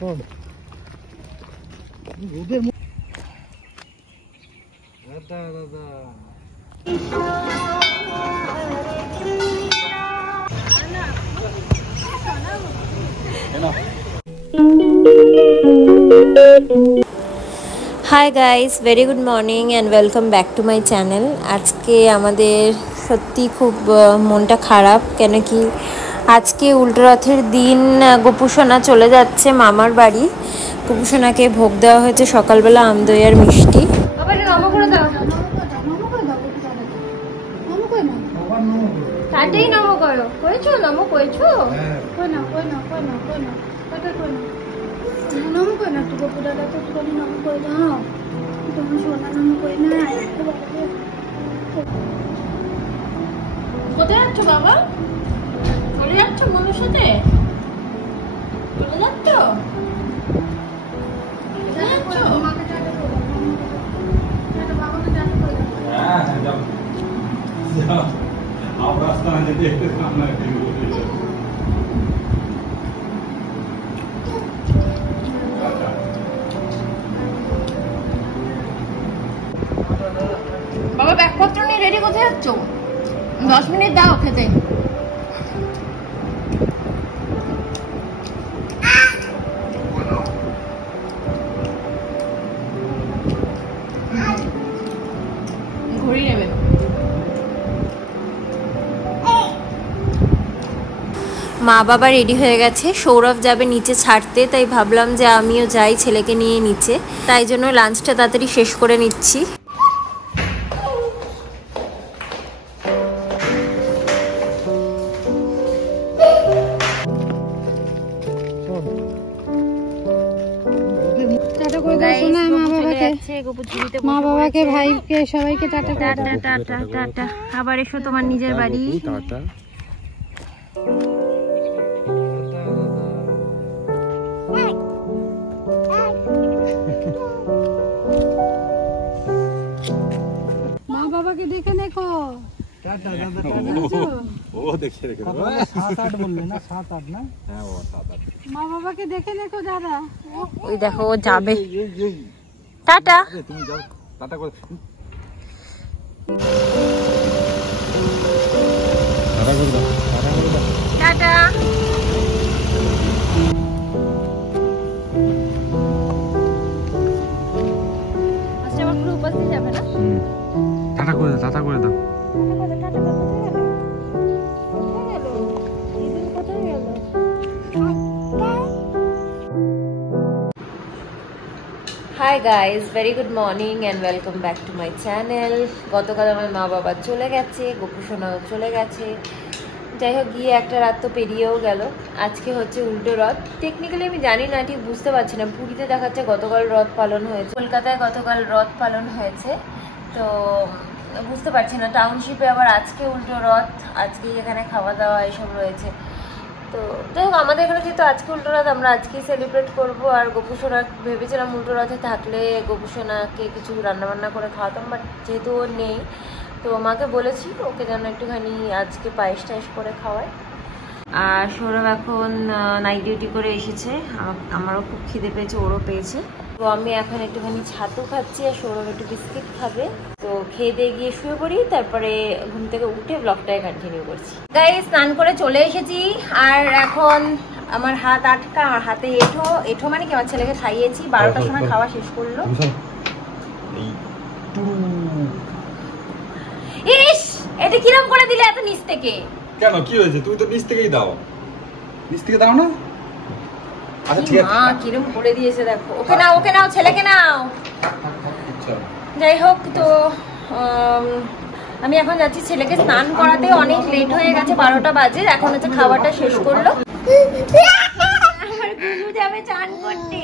Hi guys, very good morning and welcome back to my channel. আজকে আমাদের সত্যি খুব মনটা খারাপ, কেন কি আজকে উল্টো রথের দিন গোপুসোনা চলে যাচ্ছে মামার বাড়ি। গোপুসোনাকে ভোগ দেওয়া হয়েছে সকালবেলা আমদই আর মিষ্টি। কোথায় যাচ্ছ বাবা? চলে যাচ্ছ মনুর সাথে? চলে যাচ্ছ? বাবা ব্যাগপত্র নিয়ে রেডি, কোথায় যাচ্ছ? 10 মিনিট দাও খেতে। ঘড়ি নেবে। মা বাবা রেডি হয়ে গেছে, সৌরভ যাবে নিচে ছাড়তে, তাই ভাবলাম যে আমিও যাই ছেলেকে নিয়ে নিচে। তাই জন্য লাঞ্চটা তাড়াতাড়ি শেষ করে নিচ্ছি। মা বাবাকে, ভাইকে, সবাইকে টাটা টাটা টাটা টাটা। আবার এসো তোমার নিজের বাড়ি। মা বাবাকে দেখে দেখো। টাটা দাদা ও দেখে রেখে দাও। 7-8 বললে না? 7-8 না? হ্যাঁ ও 7-8। মা বাবাকে দেখে দেখো দাদা। ওই দেখো ও যাবে। টাটা। তুমি যাও, টাটা করে। টাটা করে দাও, টাটা করে দাও। টাটা। আচ্ছা আমার পুরো উপস্থিত যাবে না? টাটা করে দাও, টাটা করে দাও। Hi guys, very good morning and welcome back to my channel. গতকাল আমার মা বাবা চলে গেছে, গোপুসোনাও চলে গেছে। যাই হোক, গিয়ে একটা রাত তো পেরিয়েও গেল। আজকে হচ্ছে উল্টো রথ। টেকনিক্যালি আমি জানি না, ঠিক বুঝতে পারছি না। পুরীতে দেখাচ্ছে গতকাল রথ পালন হয়েছে, কলকাতায় গতকাল রথ পালন হয়েছে, তো বুঝতে পারছি না। টাউনশিপে আবার আজকে উল্টো রথ, আজকেই এখানে খাওয়া দাওয়া এসব রয়েছে। তো যাই হোক, আমাদের এখানে যেহেতু আজকে উল্টো রথ, আমরা আজকেই সেলিব্রেট করবো। আর গোপুসোনা ভেবেছিলাম উল্টো রথে থাকলে গোপুসোনাকে কিছু রান্নাবান্না করে খাওয়াতাম, বাট যেহেতু ও নেই, তো মাকে বলেছি ওকে যেন একটুখানি আজকে পায়েস টায়েস করে খাওয়ায়। আর সৌরভ এখন নাইট ডিউটি করে এসেছে, আমারও খুব খিদে পেয়েছে, ওরও পেয়েছে। তো আমি এখন একটুখানি ছাতু খাচ্ছি, আর সৌরভ একটু বিস্কিট খাবে। তো খেয়ে দিয়ে গিয়ে শুয়ে পড়ি, তারপরে ঘুম থেকে উঠে ব্লগটাই কন্টিনিউ করছি। গাইস, স্নান করে চলে এসেছি, আর এখন আমার হাত আটকা, আমার হাতে এঁঠো। এঁঠো মানে কি, আমার ছেলেকে খাইয়েছি, 12টার সময় খাওয়া শেষ করলো। ইস, এটা কিরম করে দিলে এত নিচ থেকে? কেন, কি হয়েছে? তুমি তো নিচ থেকেই দাও, নিচ থেকে দাও না? আচ্ছা ঠিক আছে। কিরম করে দিয়েছে দেখো। ওকে নাও, ওকে নাও, ছেলেকে নাও। যাই হোক, তো আমি এখন যাচ্ছি ছেলেকে স্নান করাতে। অনেক লেট হয়ে গেছে, 12টা বাজে। এখন হচ্ছে খাবারটা শেষ করলো, যাবে চান করতে।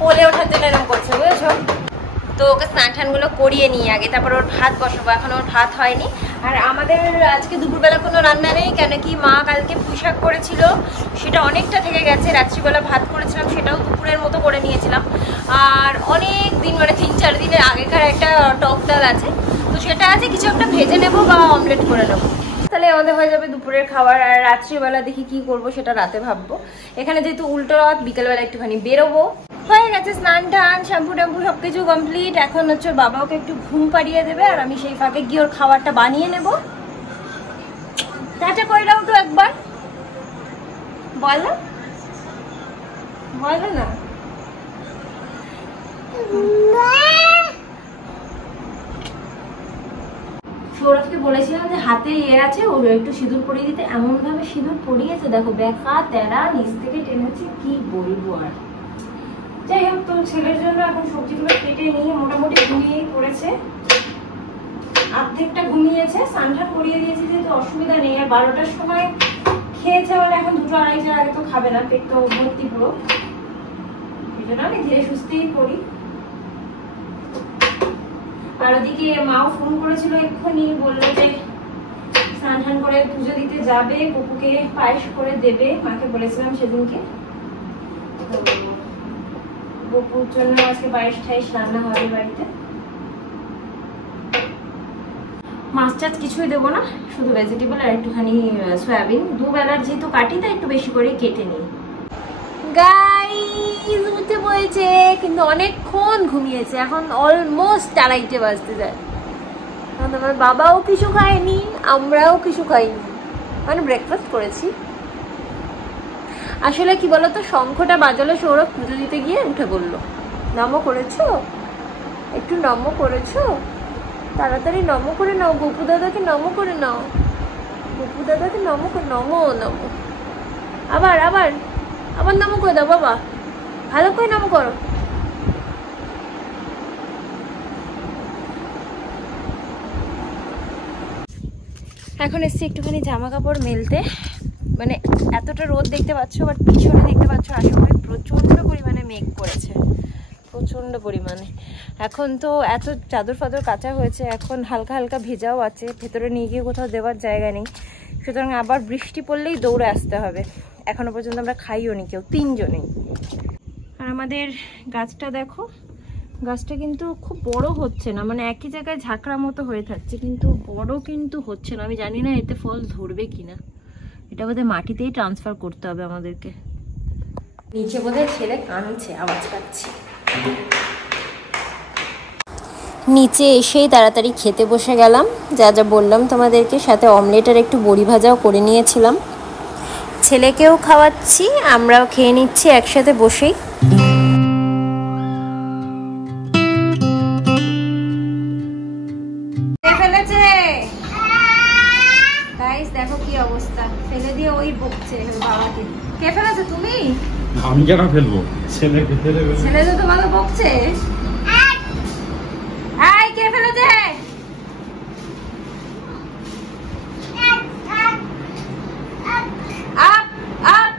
কোলে ওঠার জন্য এরকম করছে, বুঝেছো? তো ওকে স্নান টানগুলো করিয়ে নিয়ে আগে তারপর ওর ভাত বসাবো। এখন ওর ভাত হয়নি। আর আমাদের আজকে দুপুরবেলা কোনো রান্না নেই, কেন কি মা কালকে পুঁইশাক করেছিল, সেটা অনেকটা থেকে গেছে। রাত্রিবেলা ভাত করেছিলাম, সেটাও দুপুরের মতো করে নিয়েছিলাম। আর অনেক দিন, মানে 3-4 দিনের আগেকার একটা টক ডাল আছে, তো সেটা আছে। কিছু একটা ভেজে নেবো বা অমলেট করে নেবো। তাহলে আমাদের হয়ে যাবে দুপুরের খাবার। আর রাত্রিবেলা দেখি কি করব সেটা রাতে ভাববো। এখানে যেহেতু উল্টো রথ, বিকেলবেলা একটুখানি বেরোবো। হয়ে গেছে স্নান টান, শ্যাম্পু ট্যাম্পু সবকিছু কমপ্লিট। এখন হচ্ছে বাবাকে একটু ঘুম পাড়িয়ে দেবে, আর আমি সেই ফাঁকে গিয়ে ওর খাবারটা বানিয়ে নেব। টাটা করে দাও তো একবার, বলো বলো না। সৌরভকে বলেছিলাম যে হাতে ইয়ে আছে, ওর একটু সিঁদুর পরিয়ে দিতে। এমন ভাবে সিঁদুর পরিয়েছে দেখো, বেকা তেরা নিচ থেকে টেনেছে, কি বলবো আর। যাই হোক, তো ছেলের জন্য এখন সবজিগুলো কেটে নিয়ে মোটামুটি ঘুমিয়েই পড়েছে। অর্ধেকটা ঘুমিয়েছে, স্নান করিয়ে দিয়েছি যেহেতু অসুবিধা নেই। আর 12টার সময় খেয়েছে, বলে এখন 2-2:30টার আগে তো খাবে না, পেট তো ভর্তি পুরো। এই জন্য আমি ধীরে সুস্থেই করি। আর ওদিকে মাও ফোন করেছিল এক্ষুনি, বললো যে স্নান টান করে পুজো দিতে যাবে, কুকুকে পায়েস করে দেবে। মাকে বলেছিলাম সেদিনকে, গোপুর জন্য আজকে পায়েস টায়েস রান্না হবে বাড়িতে। মাছ টাছ কিছুই দেবো না, শুধু ভেজিটেবল আর একটুখানি সয়াবিন। দুবেলার যেহেতু কাটি, তাই একটু বেশি করে কেটে নিই। গাইস উঠে পড়েছে, কিন্তু অনেকক্ষণ ঘুমিয়েছে। এখন অলমোস্ট 2:30 বাজতে যায়। এখন আমার বাবাও কিছু খায়নি, আমরাও কিছু খাইনি, মানে ব্রেকফাস্ট করেছি। আসলে কি বলতো, শঙ্খটা বাজালো সৌরভ পুজো দিতে গিয়ে, উঠে বললো নম করেছো, একটু নম করেছো, তাড়াতাড়ি নম করে নাও, গোপু দাদাকে নম করে নাও, গোপু দাদাকে নম করে, নমো নমো, আবার আবার আবার নম করে দাও বাবা, ভালো করে নম করো। এখন এসছি একটুখানি জামা কাপড় মেলতে। মানে এতটা রোদ দেখতে পাচ্ছ, বাট পিছনে দেখতে পাচ্ছ আশেপাশে প্রচন্ড পরিমাণে মেঘ করেছে, প্রচন্ড পরিমাণে। এখন তো এত চাদর ফাদর কাচা হয়েছে, এখন হালকা হালকা ভেজাও আছে, ভেতরে নিয়ে গিয়ে কোথাও দেওয়ার জায়গা নেই। সুতরাং আবার বৃষ্টি পড়লেই দৌড়ে আসতে হবে। এখনো পর্যন্ত আমরা খাইও নি কেউ, 3 জনেই। আর আমাদের গাছটা দেখো, গাছটা কিন্তু খুব বড় হচ্ছে না, মানে একই জায়গায় ঝাঁকড়া মতো হয়ে থাকছে, কিন্তু বড় কিন্তু হচ্ছে না। আমি জানি না এতে ফল ধরবে কিনা, এটা বোধহয় মাটিতেই ট্রান্সফার করতে হবে আমাদেরকে। নিচে বোধহয় ছেলে কাঁদছে, আওয়াজ পাচ্ছি। নিচে এসেই তাড়াতাড়ি খেতে বসে গেলাম, যা যা বললাম তোমাদেরকে। সাথে অমলেট আর একটু বড়ি ভাজাও করে নিয়েছিলাম। ছেলেকেও খাওয়াচ্ছি, আমরাও খেয়ে নিচ্ছি একসাথে বসেই। ফেলেছে গাইস, দেখো কি অবস্থা, ফেলে দিয়ে ওই বকছে বাবাকে। কে ফেলেছে? তুমি? আমি কেন ফেলবো? ছেলেকে ফেলে, ছেলে তো তোমাকে বকছে। আই, কে ফেলেছে? আপ আপ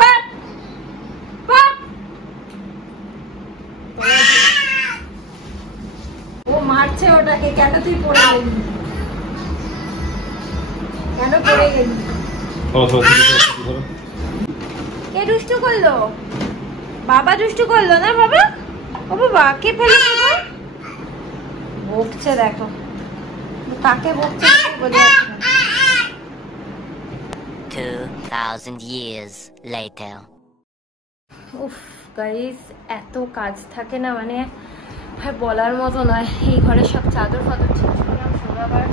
পাপ পাপ। ও মারছে ওটাকে। কেন তুই পড়ে গেলি? কেন পড়ে গেলি? কে দুষ্টু করলো? বাবা দুষ্টু করলো না বাবা? ও বাবা, কে ফেলেছে? বকছে দেখো, কাকে বকছে বোঝা যাচ্ছে না। 2000 years later. উফ গাইস, এত কাজ থাকে না, মানে ভাই বলার মতো নয়। এই ঘরে সব চাদর ফাদর চেঞ্জ করলাম, আবার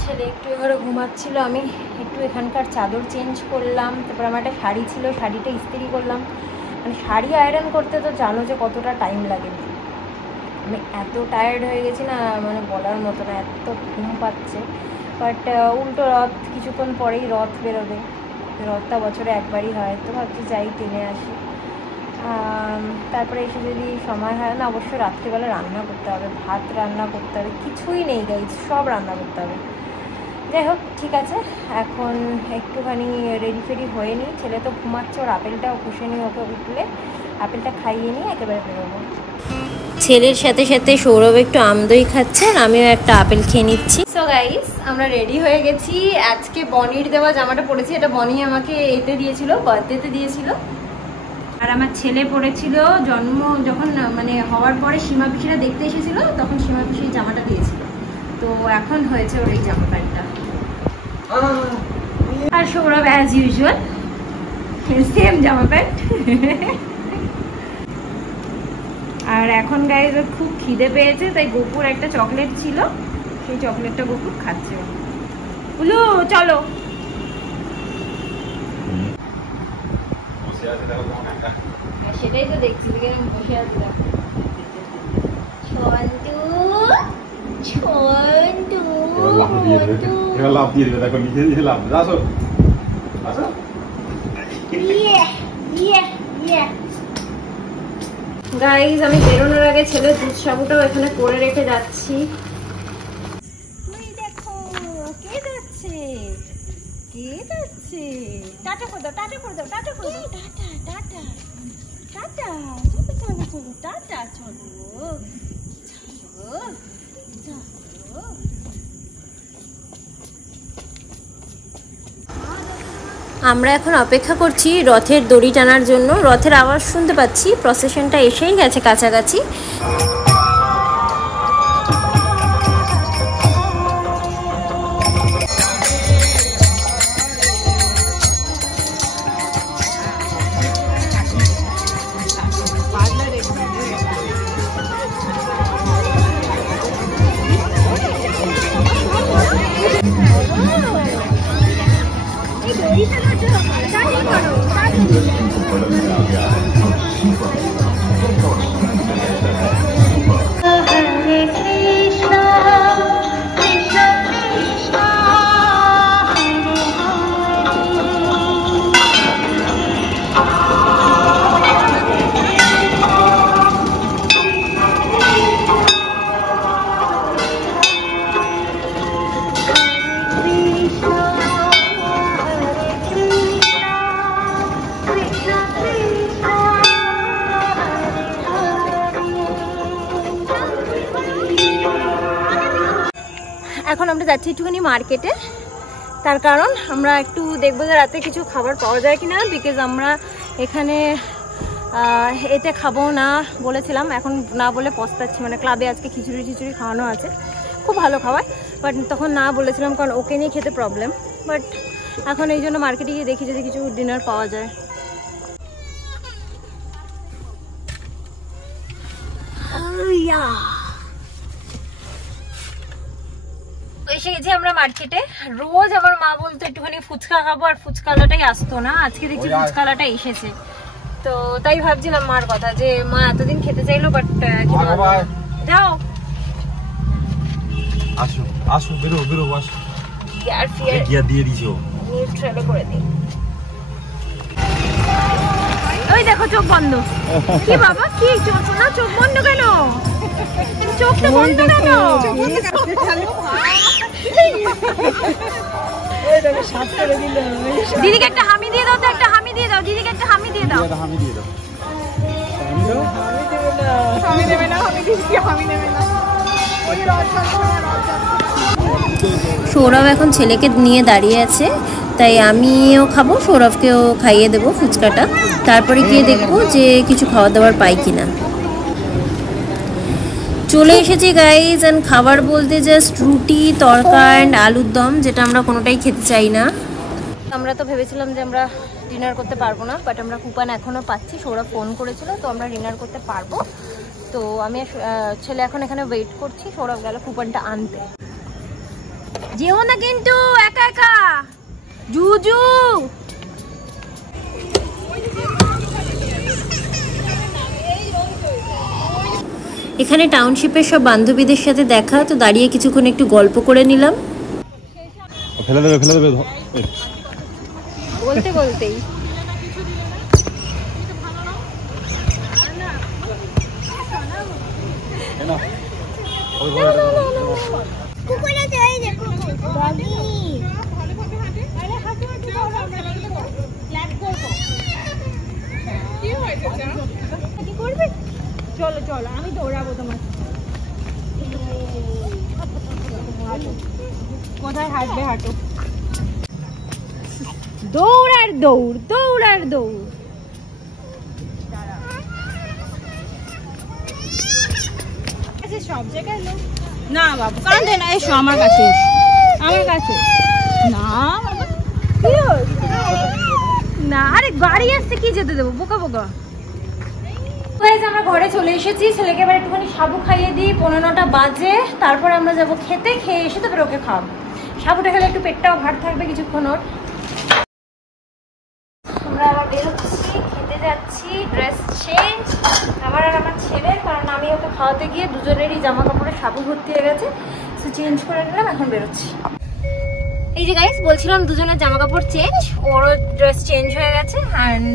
ছেলে একটু ঘরে ঘুমাচ্ছিল, আমি একটু এখানকার চাদর চেঞ্জ করলাম। তারপর আমার একটা শাড়ি ছিল, শাড়িটা ইস্ত্রি করলাম। মানে শাড়ি আয়রন করতে তো জানো যে কতটা টাইম লাগে। আমি এত টায়ার্ড হয়ে গেছি না, মানে বলার মতো না, এত ঘুম পাচ্ছে। বাট উল্টো রথ কিছুক্ষণ পরেই রথ বেরোবে, রথটা বছরে একবারই হয়, তো ভাবছি যাই টেনে আসি। তারপরে এসে যদি সময় হয় না, অবশ্যই রাত্রিবেলা রান্না করতে হবে, ভাত রান্না করতে হবে, কিছুই নেই গাইজ, সব রান্না করতে হবে। যাই হোক, ঠিক আছে, এখন একটুখানি রেডি ফেডি হয়ে নিই। ছেলে তো ঘুমাচ্ছে, ওর আপেলটাও পুষে নিই, ওকে উঠলে আপেলটা খাইয়ে নিয়ে একেবারে বেরোবো। ছেলের সাথে সাথে সৌরভ একটু আমদই খাচ্ছে, আর আমিও একটা আপেল খেয়ে নিচ্ছি। সো গাইস, আমরা রেডি হয়ে গেছি। আজকে বনির দেওয়া জামাটা পরেছি, এটা বনি আমাকে এতে দিয়েছিল, বার্থডেতে দিয়েছিল। আর আমার ছেলে পরেছিল জন্ম যখন মানে হওয়ার পরে সীমা পিসিরা দেখতে এসেছিল, তখন সীমা পিসির জামাটা দিয়েছিল। তো এখন হয়েছে ওর এই জামা প্যান্টটা। আর সৌরভ অ্যাজ ইউজুয়াল সেম জামা প্যান্ট। আর এখন গাইজ খুব খিদে পেয়েছে, তাই গোপুর একটা চকলেট ছিল, সেই চকলেটটা গোপুর খাচ্ছে। বুলু চলো। সেটাই তো দেখছি বসে আছে। গাইজ আমি বেরোনোর আগে ছেলের দুধ সাবুটাও এখানে করে রেখে যাচ্ছি। দেখো কে যাচ্ছে, কে যাচ্ছে। টাটা করে দাও, টাটা করে দাও, টাটা করে দাও, টাটা টাটা টাটা। চলো চলো চলো, টাটা, চলো চলো চলো। আমরা এখন অপেক্ষা করছি রথের দড়ি টানার জন্য। রথের আওয়াজ শুনতে পাচ্ছি, প্রসেশনটা এসেই গেছে কাছাকাছি। এখন আমরা যাচ্ছি একটুখানি মার্কেটে, তার কারণ আমরা একটু দেখবো যে রাতে কিছু খাবার পাওয়া যায় কিনা, বিকজ আমরা এখানে এতে খাবো না বলেছিলাম, এখন না বলে পস্তাচ্ছি। মানে ক্লাবে আজকে খিচুড়ি টিচুড়ি খাওয়ানো আছে, খুব ভালো খাবার, বাট তখন না বলেছিলাম কারণ ওকে নিয়ে খেতে প্রবলেম। বাট এখন এই জন্য মার্কেটে গিয়ে দেখি যদি কিছু ডিনার পাওয়া যায়। এসে গেছি আমরা মার্কেটে। রোজ আমার মা বলতো একটুখানি ফুচকা খাবো, আর ফুচকালাটাই আসতো না। আজকে দেখছি ফুচকালাটা এসেছে, তো তাই ভাবছিলাম মার কথা যে মা এতদিন খেতে চাইলো, বাট যাও আসো আসো, বেরো বেরো, আসো। আর ফিয়ার গিয়া দিয়ে দিছো, নিউট্রালে করে দিই। ওই দেখো চোখ বন্ধ। কি বাবা, কি চোখ না, চোখ বন্ধ কেন? চোখটা বন্ধ কেন? দিদিকে একটা হামি দিয়ে দাও তো, একটা হামি দিয়ে দাও, দিদিকে একটা হামি দিয়ে দাও। হামি দিয়ে দাও। হামি দেবে না, হামি দিচ্ছি, হামি দেবে না। সৌরভ এখন ছেলেকে নিয়ে দাঁড়িয়ে আছে, তাই আমিও খাবো, সৌরভকেও খাইয়ে দেবো ফুচকাটা, তারপরে গিয়ে দেখবো যে কিছু খাওয়া দাওয়ার পাই কিনা। চলে এসেছি গাইজ, অ্যান্ড খাবার বলতে জাস্ট রুটি, তরকা অ্যান্ড আলুর দম, যেটা আমরা কোনোটাই খেতে চাই না। আমরা তো ভেবেছিলাম যে আমরা ডিনার করতে পারবো না, বাট আমরা কুপন এখনও পাচ্ছি। সৌরভ ফোন করেছিল, তো আমরা ডিনার করতে পারবো। তো আমি ছেলে এখন এখানে ওয়েট করছি, সৌরভ গেল কুপনটা আনতে। যেও না কিন্তু একা একা, জুজু। এখানে টাউনশিপের সব বান্ধবীদের সাথে দেখা, তো দাঁড়িয়ে কিছুক্ষণ একটু গল্প করে নিলাম। ফেলে দেবে, ফেলে দেবে বলতে বলতেই চলো চলো, আমি দৌড়াবো তোমার। কোথায় হাঁটবে হাঁটো, দৌড় আর দৌড়, দৌড় আর দৌড়। সব জায়গায় লোক না বাবু, কাঁদে না, এসো আমার কাছে, আমার কাছে না না, আরে গাড়ি আসছে কি যেতে দেবো, বোকা বোকা। আমরা ঘরে চলে এসেছি, ছেলেকে এবার একটুখানি সাবু খাইয়ে দিই, 8:45 বাজে। তারপরে আমরা যাবো খেতে, খেয়ে এসে তারপরে ওকে খাওয়াবো। সাবুটা খেলে একটু পেটটাও ভার থাকবে কিছুক্ষণ ওর। আমরা আবার বেরোচ্ছি, খেতে যাচ্ছি, ড্রেস চেঞ্জ আমার আর আমার ছেলের, কারণ আমি ওকে খাওয়াতে গিয়ে দুজনেরই জামা কাপড়ে সাবু ভর্তি হয়ে গেছে, সো চেঞ্জ করে নিলাম, এখন বেরোচ্ছি। এই যে গাইস বলছিলাম দুজনের জামা কাপড় চেঞ্জ, ওরও ড্রেস চেঞ্জ হয়ে গেছে অ্যান্ড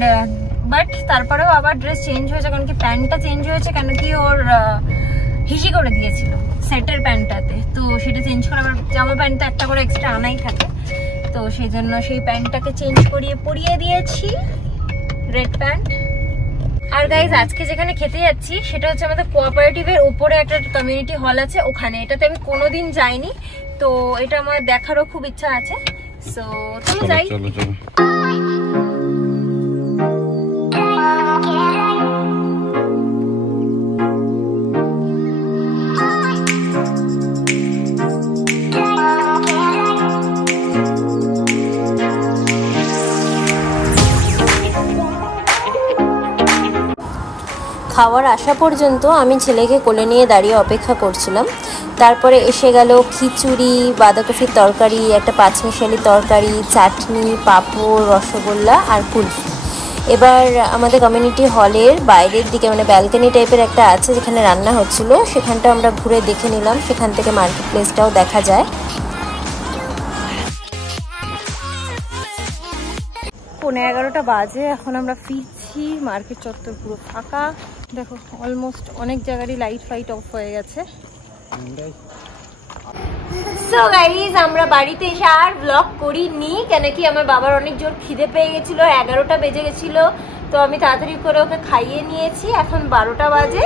বাট তারপরেও আবার ড্রেস চেঞ্জ হয়েছে, কারণ কি প্যান্টটা চেঞ্জ হয়েছে, কেন কি ওর হিসি করে দিয়েছিল সেটের প্যান্টটাতে, তো সেটা চেঞ্জ করে আবার জামা প্যান্ট তো একটা করে এক্সট্রা আনাই থাকে, তো সেই জন্য সেই প্যান্টটাকে চেঞ্জ করিয়ে পরিয়ে দিয়েছি রেড প্যান্ট। আর গাইজ আজকে যেখানে খেতে যাচ্ছি সেটা হচ্ছে আমাদের কোঅপারেটিভের উপরে একটা কমিউনিটি হল আছে, ওখানে। এটাতে আমি কোনোদিন যাইনি, তো এটা আমার দেখারও খুব ইচ্ছা আছে, সো চলো যাই। খাওয়ার আসা পর্যন্ত আমি ছেলেকে কোলে নিয়ে দাঁড়িয়ে অপেক্ষা করছিলাম। তারপরে এসে গেল খিচুড়ি, বাঁধাকপির তরকারি, একটা পাঁচমিশালি তরকারি, চাটনি, পাঁপড়, রসগোল্লা আর কুলফি। এবার আমাদের কমিউনিটি হলের বাইরের দিকে মানে ব্যালকনি টাইপের একটা আছে যেখানে রান্না হচ্ছিল, সেখানটা আমরা ঘুরে দেখে নিলাম, সেখান থেকে মার্কেট প্লেসটাও দেখা যায়। 11:30 বাজে, এখন আমরা ফিরছি, মার্কেট চত্বর পুরো ফাঁকা, দেখো অলমোস্ট অনেক জায়গারই লাইট ফাইট অফ হয়ে গেছে। সো গাইজ আমরা বাড়িতে এসে আর ব্লগ করিনি, কেন কি আমার বাবার অনেক জোর খিদে পেয়ে গেছিল, 11টা বেজে গেছিল, তো আমি তাড়াতাড়ি করে ওকে খাইয়ে নিয়েছি। এখন 12টা বাজে,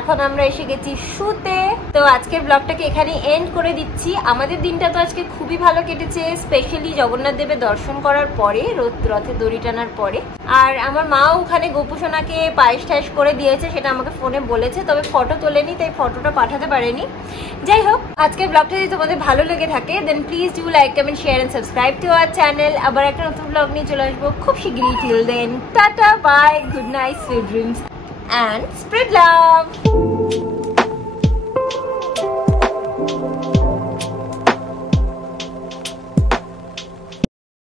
এখন আমরা এসে গেছি শুতে। তো আজকের ব্লগটাকে এখানে এন্ড করে দিচ্ছি। আমাদের দিনটা তো আজকে খুবই ভালো কেটেছে, স্পেশালি জগন্নাথ দেবের দর্শন করার পরে, রথে দড়ি টানার পরে। আর আমার মাও ওখানে গোপুসোনাকে পায়েস টায়েস করে দিয়েছে, সেটা আমাকে ফোনে বলেছে, তবে ফটো তোলেনি, তাই ফটোটা পাঠাতে পারেনি। যাই হোক, আজকের ব্লগটা যদি তোমাদের ভালো লেগে থাকে then please do like, comment, share and subscribe to our channel. আবার একটা নতুন ব্লগ নিয়ে চলে আসবো খুব শিগগিরই। Till then tata, bye, good night, sweet dreams and spread love.